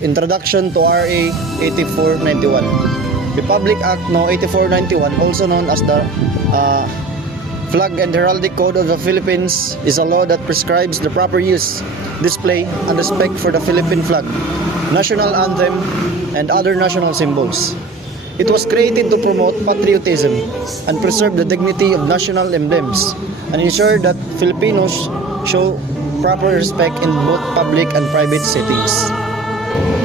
Introduction to RA 8491. Republic Act No. 8491, also known as the Flag and Heraldic Code of the Philippines, is a law that prescribes the proper use, display, and respect for the Philippine flag, national anthem, and other national symbols. It was created to promote patriotism and preserve the dignity of national emblems and ensure that Filipinos show proper respect in both public and private settings.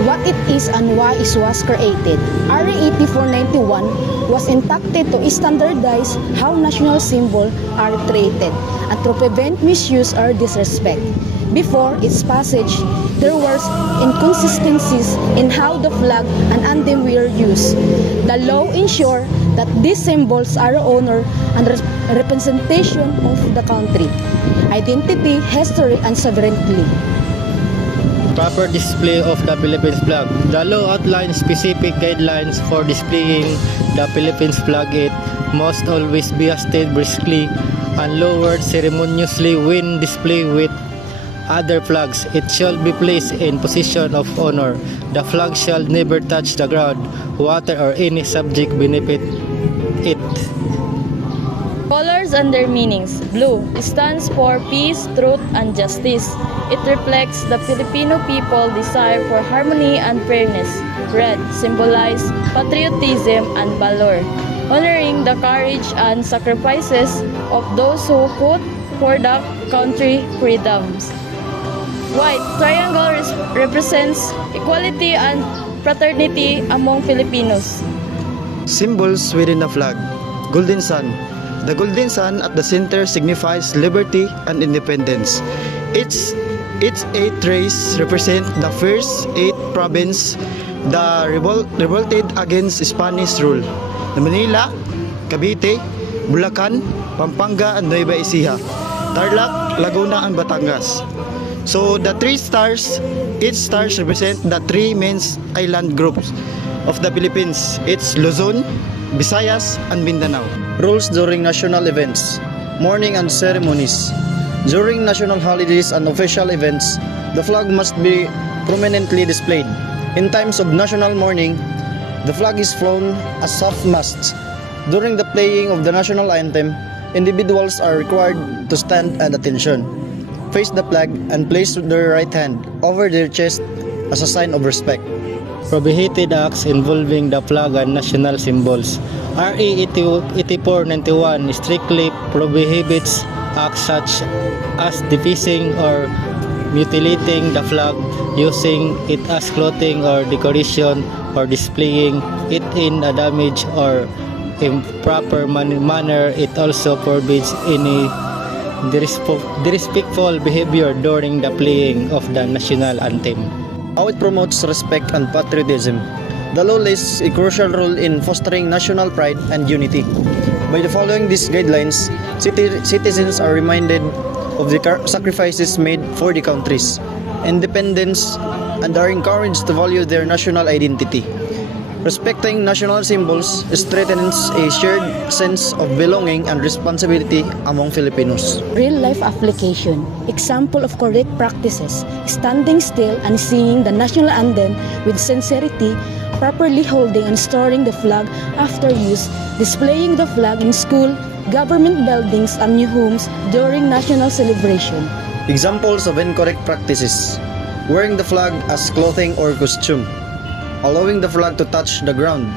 What it is and why it was created. RA 8491 was enacted to standardize how national symbols are treated and to prevent misuse or disrespect. Before its passage, there were inconsistencies in how the flag and anthem were used. The law ensured that these symbols are honor and representation of the country, identity, history, and sovereignty. Proper display of the Philippines flag. The law outlines specific guidelines for displaying the Philippines flag. It must always be hoisted briskly and lowered ceremoniously when displayed with other flags. It shall be placed in position of honor. The flag shall never touch the ground, water, or any subject beneath it. Colors and their meanings. Blue stands for peace, truth, and justice. It reflects the Filipino people's desire for harmony and fairness. Red symbolizes patriotism and valor, honoring the courage and sacrifices of those who fought for the country freedoms. White triangle represents equality and fraternity among Filipinos. Symbols within the flag. Golden Sun. The golden sun at the center signifies liberty and independence. Its 8 rays represent the first 8 province that revolted against Spanish rule: the Manila, Cavite, Bulacan, Pampanga, and Nueva Ecija, Tarlac, Laguna, and Batangas. So the 3 stars, each stars represent the 3 main island groups of the Philippines. It's Luzon, Visayas, and Mindanao. Rules during national events, mourning and ceremonies. During national holidays and official events, the flag must be prominently displayed. In times of national mourning, the flag is flown as soft mast. During the playing of the national anthem, individuals are required to stand at attention, face the flag, and place their right hand over their chest as a sign of respect. Prohibited acts involving the flag and national symbols. RA 8491 strictly prohibits acts such as defacing or mutilating the flag, using it as clothing or decoration, or displaying it in a damaged or improper manner. It also forbids any disrespectful behavior during the playing of the national anthem. How it promotes respect and patriotism. The law lays a crucial role in fostering national pride and unity. By following these guidelines, citizens are reminded of the sacrifices made for the country's independence and are encouraged to value their national identity. Respecting national symbols strengthens a shared sense of belonging and responsibility among Filipinos. Real-life application. Example of correct practices: standing still and singing the national anthem with sincerity, properly holding and storing the flag after use, displaying the flag in school, government buildings, and new homes during national celebration. Examples of incorrect practices: wearing the flag as clothing or costume, allowing the flag to touch the ground,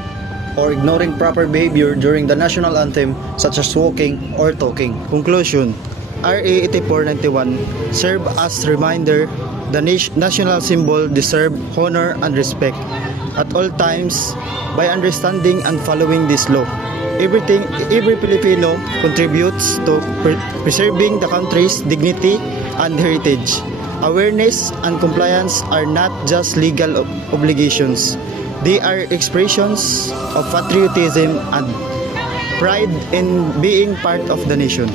or ignoring proper behavior during the national anthem such as walking or talking. Conclusion: RA 8491 serve as reminder the national symbol deserve honor and respect at all times. By understanding and following this law, every Filipino contributes to preserving the country's dignity and heritage. Awareness and compliance are not just legal obligations. They are expressions of patriotism and pride in being part of the nation.